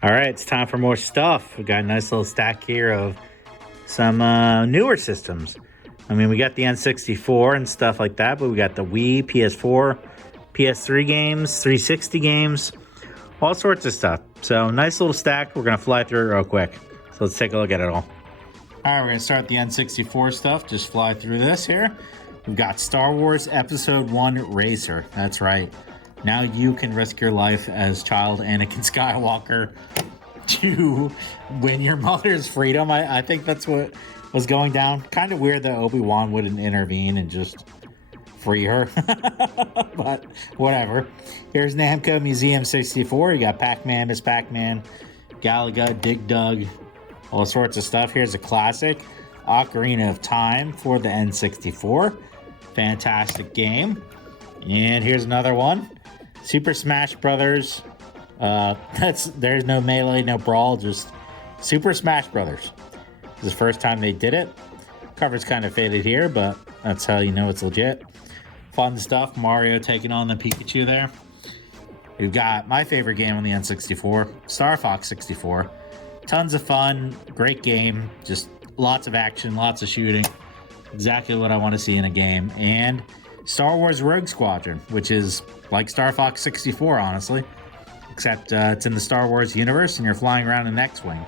All right, it's time for more stuff. We got a nice little stack here of some newer systems. I mean, we got the N64 and stuff like that, but we got the Wii, PS4, PS3 games, 360 games, all sorts of stuff. So, nice little stack. We're going to fly through it real quick. So, let's take a look at it all. All right, we're going to start the N64 stuff. Just fly through this here. We've got Star Wars Episode 1 Racer. That's right. Now you can risk your life as child Anakin Skywalker to win your mother's freedom. I think that's what was going down. Kind of weird that Obi-Wan wouldn't intervene and just free her. But whatever. Here's Namco Museum 64. You got Pac-Man, Miss Pac-Man, Galaga, Dig Dug, all sorts of stuff. Here's a classic, Ocarina of Time for the N64. Fantastic game. And here's another one, Super Smash Brothers. There's no melee, no brawl, just Super Smash Brothers. This is the first time they did it. Cover's kind of faded here, but that's how you know it's legit. Fun stuff. Mario taking on the Pikachu there. We've got my favorite game on the N64, Star Fox 64. Tons of fun, great game, just lots of action, lots of shooting. Exactly what I want to see in a game. And Star Wars Rogue Squadron, which is like Star Fox 64, honestly. Except it's in the Star Wars universe and you're flying around an X-Wing.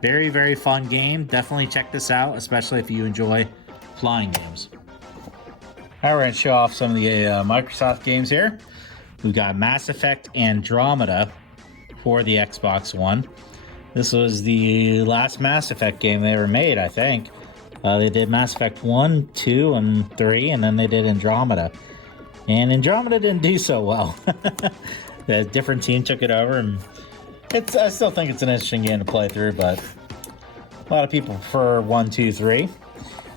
Very, very fun game. Definitely check this out, especially if you enjoy flying games. All right, we're going to show off some of the Microsoft games here. We've got Mass Effect Andromeda for the Xbox One. This was the last Mass Effect game they ever made, I think. They did Mass Effect 1, 2, and 3, and then they did Andromeda. And Andromeda didn't do so well. The different team took it over, and I still think it's an interesting game to play through, but a lot of people prefer 1, 2, 3.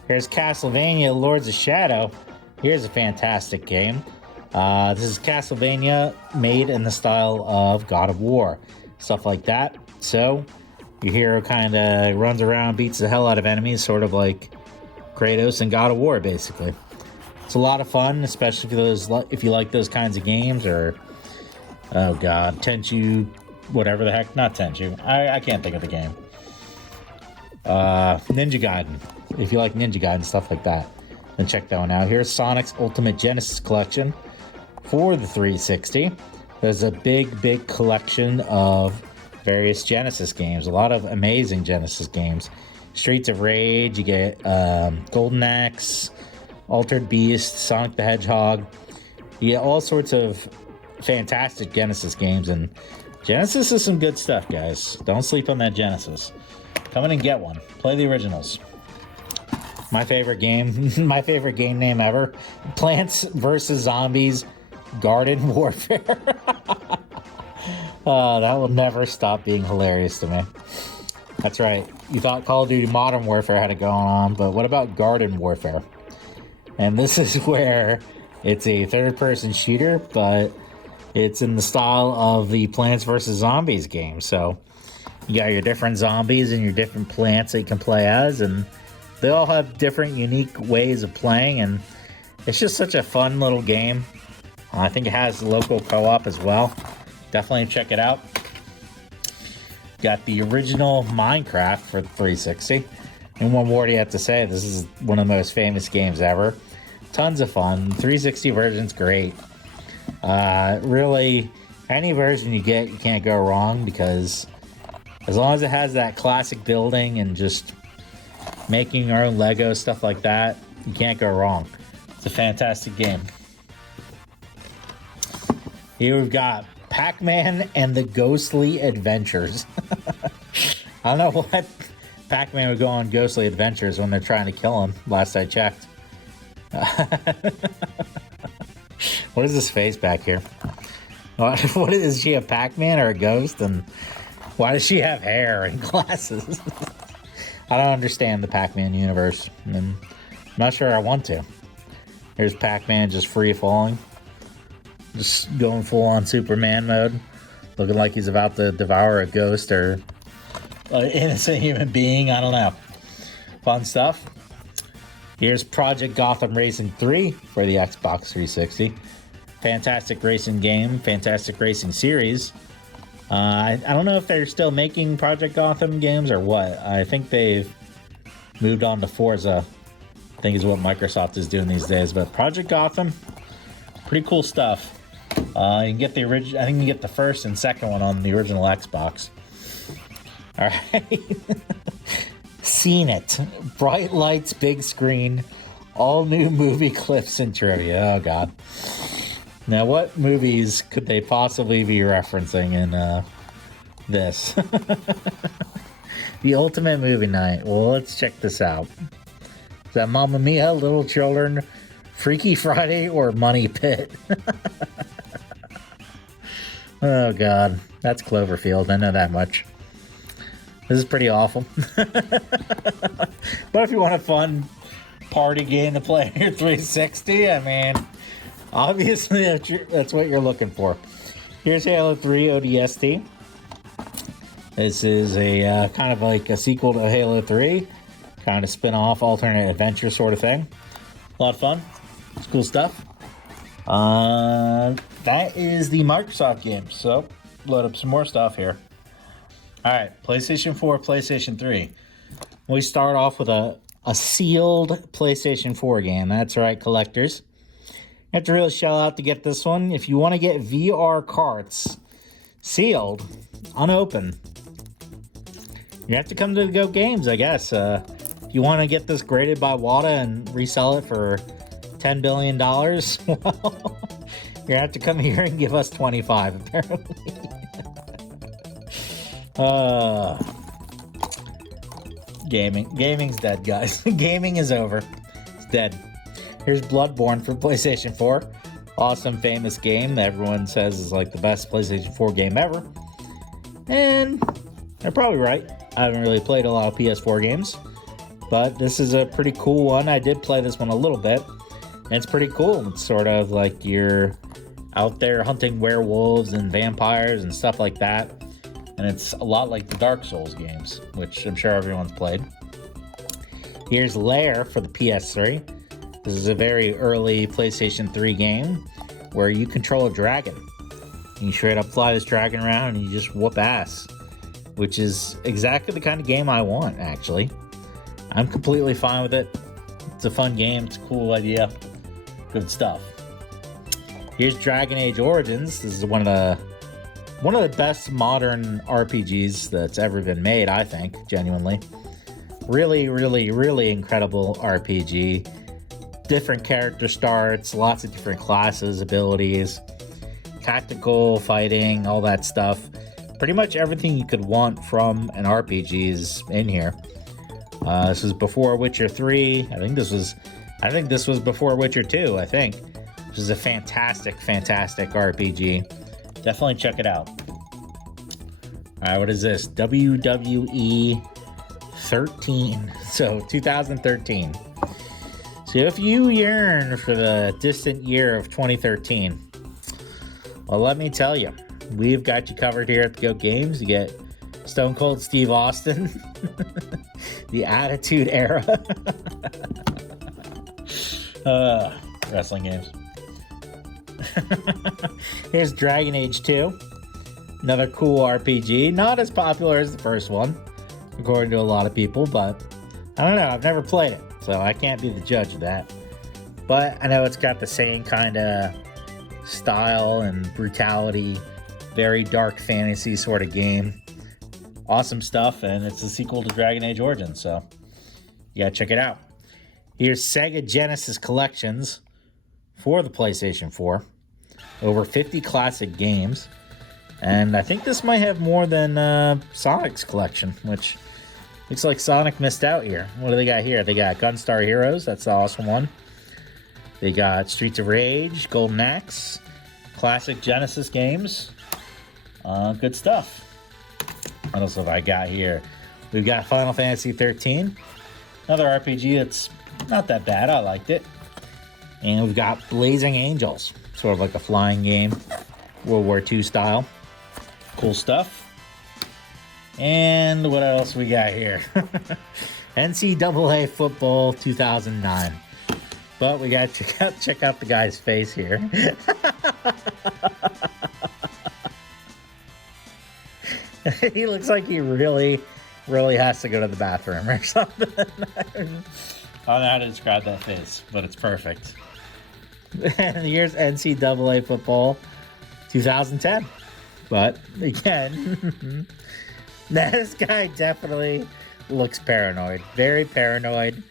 Here's Castlevania Lords of Shadow. Here's a fantastic game. This is Castlevania made in the style of God of War. Stuff like that. So, your hero kind of runs around, beats the hell out of enemies, sort of like Kratos and God of War, basically. It's a lot of fun, especially if you like those kinds of games, or, oh god, Tenchu, whatever the heck, not Tenchu. I can't think of the game. Ninja Gaiden. If you like Ninja Gaiden, stuff like that, then check that one out. Here's Sonic's Ultimate Genesis Collection for the 360. There's a big collection of various Genesis games, a lot of amazing Genesis games. Streets of Rage, you get Golden Axe, Altered Beast, Sonic the Hedgehog. You get all sorts of fantastic Genesis games, and Genesis is some good stuff, guys. Don't sleep on that Genesis. Come in and get one. Play the originals. My favorite game, my favorite game name ever, Plants vs. Zombies Garden Warfare. That will never stop being hilarious to me. That's right. You thought Call of Duty Modern Warfare had it going on, but what about Garden Warfare? And this is where it's a third-person shooter, but it's in the style of the Plants vs. Zombies game. So you got your different zombies and your different plants that you can play as, and they all have different, unique ways of playing, and it's just such a fun little game. I think it has local co-op as well. Definitely check it out. Got the original Minecraft for the 360. And what more do you have to say? This is one of the most famous games ever. Tons of fun. 360 version's great. Really, any version you get, you can't go wrong, because as long as it has that classic building and just making your own Lego, stuff like that, you can't go wrong. It's a fantastic game. Here we've got Pac-Man and the Ghostly Adventures. I don't know what Pac-Man would go on ghostly adventures when they're trying to kill him, last I checked. What is this face back here? What is she, a Pac-Man or a ghost? And why does she have hair and glasses? I don't understand the Pac-Man universe, and I'm not sure I want to. There's Pac-Man just free falling. Just going full on Superman mode. Looking like he's about to devour a ghost or an innocent human being. I don't know. Fun stuff. Here's Project Gotham Racing 3 for the Xbox 360. Fantastic racing game. Fantastic racing series. I don't know if they're still making Project Gotham games or what. I think they've moved on to Forza, I think is what Microsoft is doing these days. But Project Gotham, pretty cool stuff. You can get the original. I think you get the first and second one on the original Xbox. All right. Seen it. Bright lights, big screen, all new movie clips and trivia. Oh, God. Now, what movies could they possibly be referencing in this? The ultimate movie night. Well, let's check this out. Is that Mamma Mia, Little Children, Freaky Friday, or Money Pit? Oh, God. That's Cloverfield. I know that much. This is pretty awful. But if you want a fun party game to play on your 360, I mean, obviously that's what you're looking for. Here's Halo 3 ODST. This is a kind of like a sequel to Halo 3. Kind of spin-off, alternate adventure sort of thing. A lot of fun. It's cool stuff. That is the Microsoft game. So, load up some more stuff here. Alright, PlayStation 4, PlayStation 3. We start off with a sealed PlayStation 4 game. That's right, collectors. You have to really shell out to get this one. If you want to get VR carts sealed, unopened, you have to come to Go Games, I guess. If you want to get this graded by Wata and resell it for $10 billion, well, you have to come here and give us 25, apparently. Gaming's dead, guys. Gaming is over. It's dead. Here's Bloodborne for PlayStation 4. Awesome, famous game that everyone says is like the best PlayStation 4 game ever. And they're probably right. I haven't really played a lot of PS4 games, but this is a pretty cool one. I did play this one a little bit, and it's pretty cool. It's sort of like you're out there hunting werewolves and vampires and stuff like that. And it's a lot like the Dark Souls games, which I'm sure everyone's played. Here's Lair for the PS3. This is a very early PlayStation 3 game where you control a dragon. You straight up fly this dragon around and you just whoop ass, which is exactly the kind of game I want, actually. I'm completely fine with it. It's a fun game. It's a cool idea. Good stuff. Here's Dragon Age Origins. This is one of the best modern RPGs that's ever been made, I think, genuinely. Really, really, really incredible RPG. Different character starts, lots of different classes, abilities, tactical, fighting, all that stuff. Pretty much everything you could want from an RPG is in here. This was before Witcher 3. I think this was before Witcher 2, I think. This is a fantastic, fantastic RPG. Definitely check it out. Alright, what is this? WWE 13. So, 2013. So, if you yearn for the distant year of 2013, well, let me tell you, we've got you covered here at the Go Games. You get Stone Cold Steve Austin, the Attitude Era, wrestling games. Here's Dragon Age 2, another cool RPG. Not as popular as the first one, according to a lot of people, but I don't know. I've never played it, so I can't be the judge of that. But I know it's got the same kind of style and brutality, very dark fantasy sort of game. Awesome stuff, and it's a sequel to Dragon Age Origins, so you gotta check it out. Here's Sega Genesis Collections for the PlayStation 4. Over 50 classic games. And I think this might have more than Sonic's collection, which looks like Sonic missed out here. What do they got here? They got Gunstar Heroes. That's the awesome one. They got Streets of Rage, Golden Axe, classic Genesis games. Good stuff. What else have I got here? We've got Final Fantasy 13. Another RPG that's not that bad. I liked it. And we've got Blazing Angels, sort of like a flying game, World War II style. Cool stuff. And what else we got here? NCAA Football 2009. But we got to check out the guy's face here. He looks like he really, really has to go to the bathroom or something. I don't know how to describe that face, but it's perfect. And here's NCAA football 2010. But again, this guy definitely looks paranoid. Very paranoid.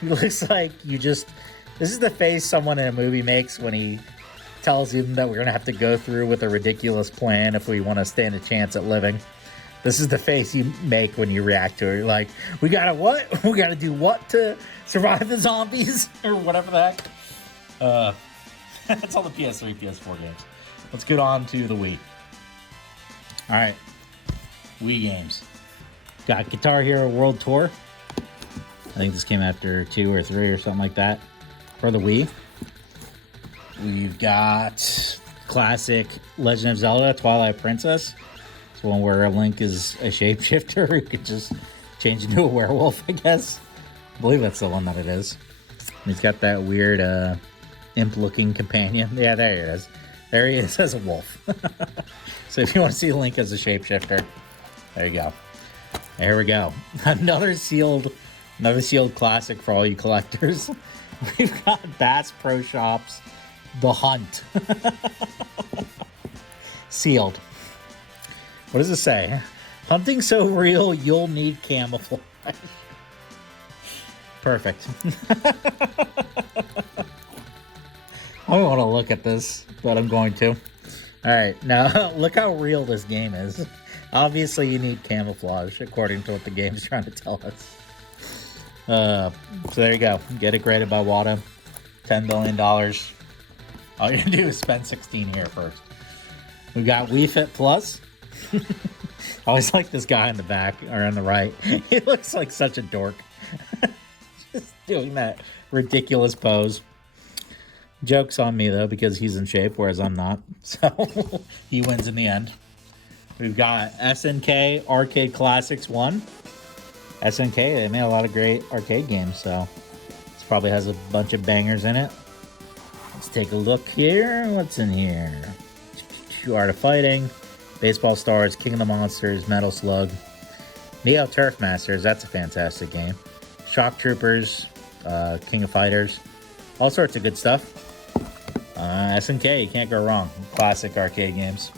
He looks like this is the face someone in a movie makes when he tells him that we're going to have to go through with a ridiculous plan if we want to stand a chance at living. This is the face you make when you react to it. You're like, we got to what? We got to do what to survive the zombies? Or whatever the heck. That's all the PS3, PS4 games. Let's get on to the Wii. All right. Wii games. Got Guitar Hero World Tour. I think this came after 2 or 3 or something like that for the Wii. We've got classic Legend of Zelda Twilight Princess. It's one where Link is a shapeshifter who could just change into a werewolf, I guess. I believe that's the one that it is. And he's got that weird imp-looking companion. Yeah, there he is. There he is as a wolf. So if you want to see Link as a shapeshifter, there you go. There we go. Another sealed classic for all you collectors. We've got Bass Pro Shops The Hunt. Sealed. What does it say? Hunting so real, you'll need camouflage. Perfect. I don't want to look at this, but I'm going to. All right, now look how real this game is. Obviously, you need camouflage, according to what the game is trying to tell us. So there you go. Get it graded by Wata. $10 billion. All you're going to do is spend 16 here first. We got Wii Fit Plus. I always like this guy in the back, or on the right. He looks like such a dork. Just doing that ridiculous pose. Joke's on me, though, because he's in shape, whereas I'm not. So he wins in the end. We've got SNK Arcade Classics 1. SNK, they made a lot of great arcade games, so this probably has a bunch of bangers in it. Let's take a look here. What's in here? Art of Fighting, Baseball Stars, King of the Monsters, Metal Slug, Neo Turf Masters, that's a fantastic game. Shock Troopers, King of Fighters, all sorts of good stuff. SNK, you can't go wrong. Classic arcade games.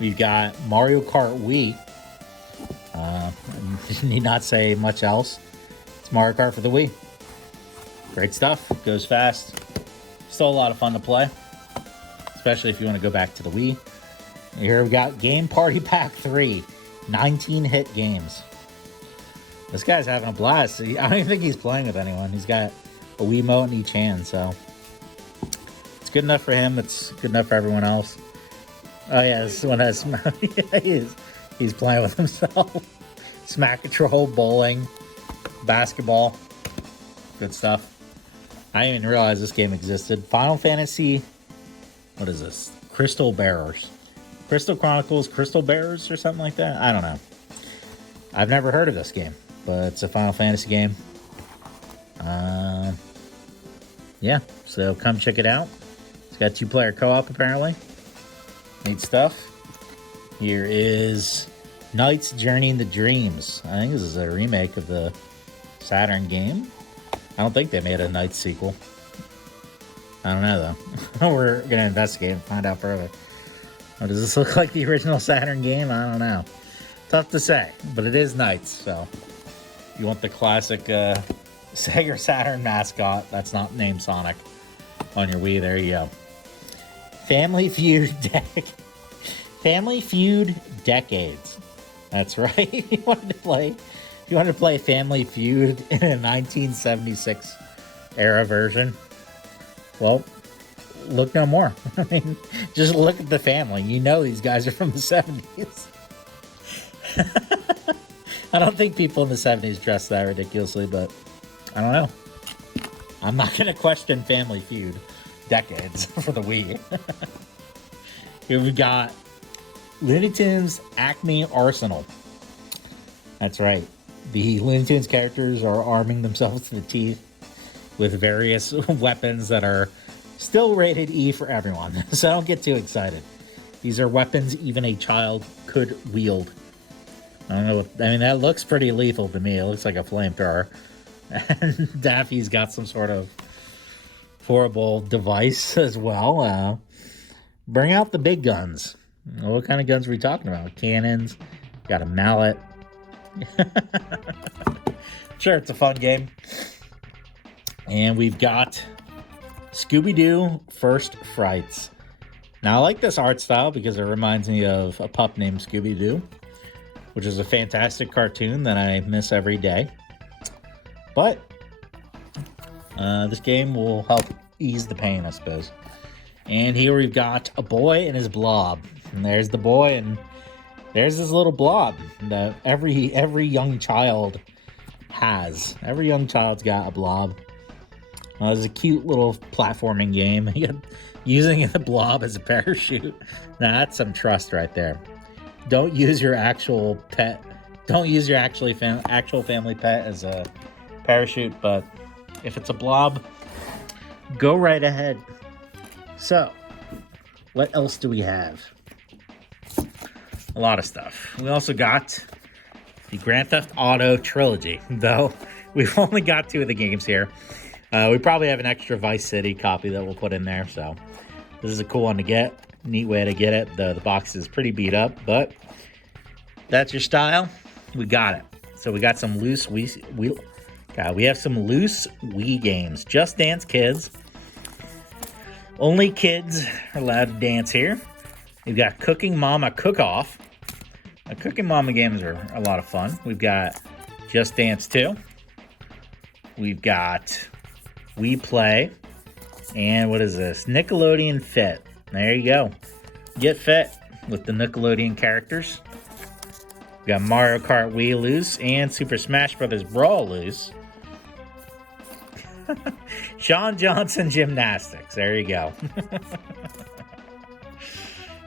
We've got Mario Kart Wii. Need not say much else. It's Mario Kart for the Wii. Great stuff. Goes fast. Still a lot of fun to play. Especially if you want to go back to the Wii. Here we got Game Party Pack 3. 19 hit games. This guy's having a blast. I don't even think he's playing with anyone. He's got a Wiimote in each hand, so it's good enough for him. It's good enough for everyone else. Oh yeah, this one has he's playing with himself. Smack Control, bowling, basketball. Good stuff. I didn't even realize this game existed. Final Fantasy, what is this? Crystal Bearers. Crystal Chronicles, Crystal Bearers, or something like that? I don't know. I've never heard of this game, but it's a Final Fantasy game. Yeah, so come check it out. It's got 2-player co-op, apparently. Neat stuff. Here is Knight's Journey into Dreams. I think this is a remake of the Saturn game. I don't think they made a Knights sequel. I don't know, though. We're going to investigate and find out further. Oh, does this look like the original Saturn game? I don't know. Tough to say, but it is Knights, so if you want the classic Sega Saturn mascot that's not named Sonic on your Wii, there you go. Family Feud Decades. That's right. If you wanted to play Family Feud in a 1976 era version, well, look no more. I mean, just look at the family. You know these guys are from the 70s. I don't think people in the 70s dressed that ridiculously, but I don't know. I'm not going to question Family Feud Decades for the Wii. Here we got Looney Tunes Acme Arsenal. That's right. The Looney Tunes characters are arming themselves to the teeth with various weapons that are still rated E for everyone. So don't get too excited. These are weapons even a child could wield. I don't know what, I mean, that looks pretty lethal to me. It looks like a flamethrower. And Daffy's got some sort of horrible device as well. Bring out the big guns. What kind of guns are we talking about? Cannons, got a mallet. Sure, it's a fun game. And we've got Scooby-Doo First Frights. Now, I like this art style because it reminds me of a pup named Scooby-Doo, which is a fantastic cartoon that I miss every day. But this game will help ease the pain, I suppose. And here we've got a boy and his blob. And there's the boy, and there's this little blob that every young child has. Every young child's got a blob. It's a cute little platforming game. Using the blob as a parachute. Now, that's some trust right there. Don't use your actual pet. Don't use your actual family pet as a parachute, but if it's a blob, go right ahead. So, what else do we have? A lot of stuff. We also got the Grand Theft Auto trilogy, though we've only got 2 of the games here. We probably have an extra Vice City copy that we'll put in there, so this is a cool one to get. Neat way to get it. The box is pretty beat up, but that's your style. We got it. So we got some loose we have some loose Wii games. Just Dance Kids. Only kids are allowed to dance here. We've got Cooking Mama Cook-Off. The Cooking Mama games are a lot of fun. We've got Just Dance 2. We've got We Play. And what is this? Nickelodeon Fit. There you go. Get fit with the Nickelodeon characters. We've got Mario Kart Wii Loose and Super Smash Bros. Brawl Loose. Shawn Johnson Gymnastics. There you go.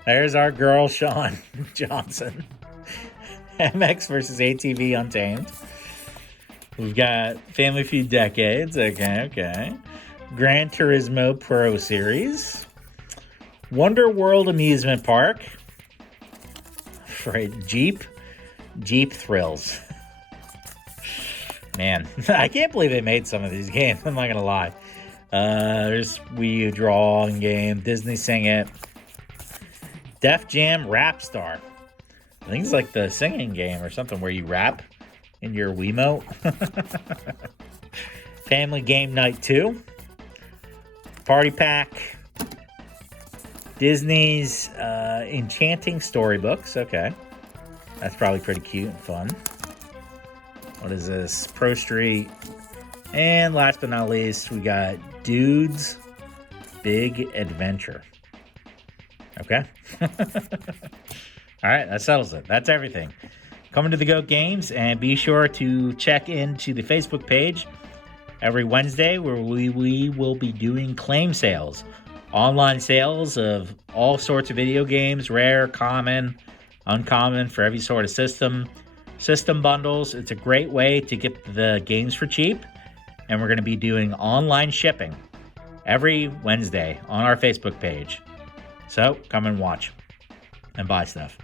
There's our girl, Shawn Johnson. MX versus ATV Untamed. We've got Family Feud Decades. Okay. Gran Turismo Pro Series. Wonder World Amusement Park. Right, Jeep Thrills. Man, I can't believe they made some of these games. I'm not gonna lie. There's Wii U Drawing Game, Disney Sing It, Def Jam Rap Star. I think it's like the singing game or something where you rap in your Wiimote. Family Game Night 2, Party Pack, Disney's Enchanting Storybooks. Okay, that's probably pretty cute and fun. What is this? Pro Street. And last but not least, we got Dude's Big Adventure. Okay. All right, that settles it. That's everything. Coming to the Goat Games, and be sure to check into the Facebook page every Wednesday where we will be doing claim sales. Online sales of all sorts of video games, rare, common, uncommon, for every sort of system bundles. It's a great way to get the games for cheap, and we're going to be doing online shipping every Wednesday on our Facebook page. So come and watch and buy stuff.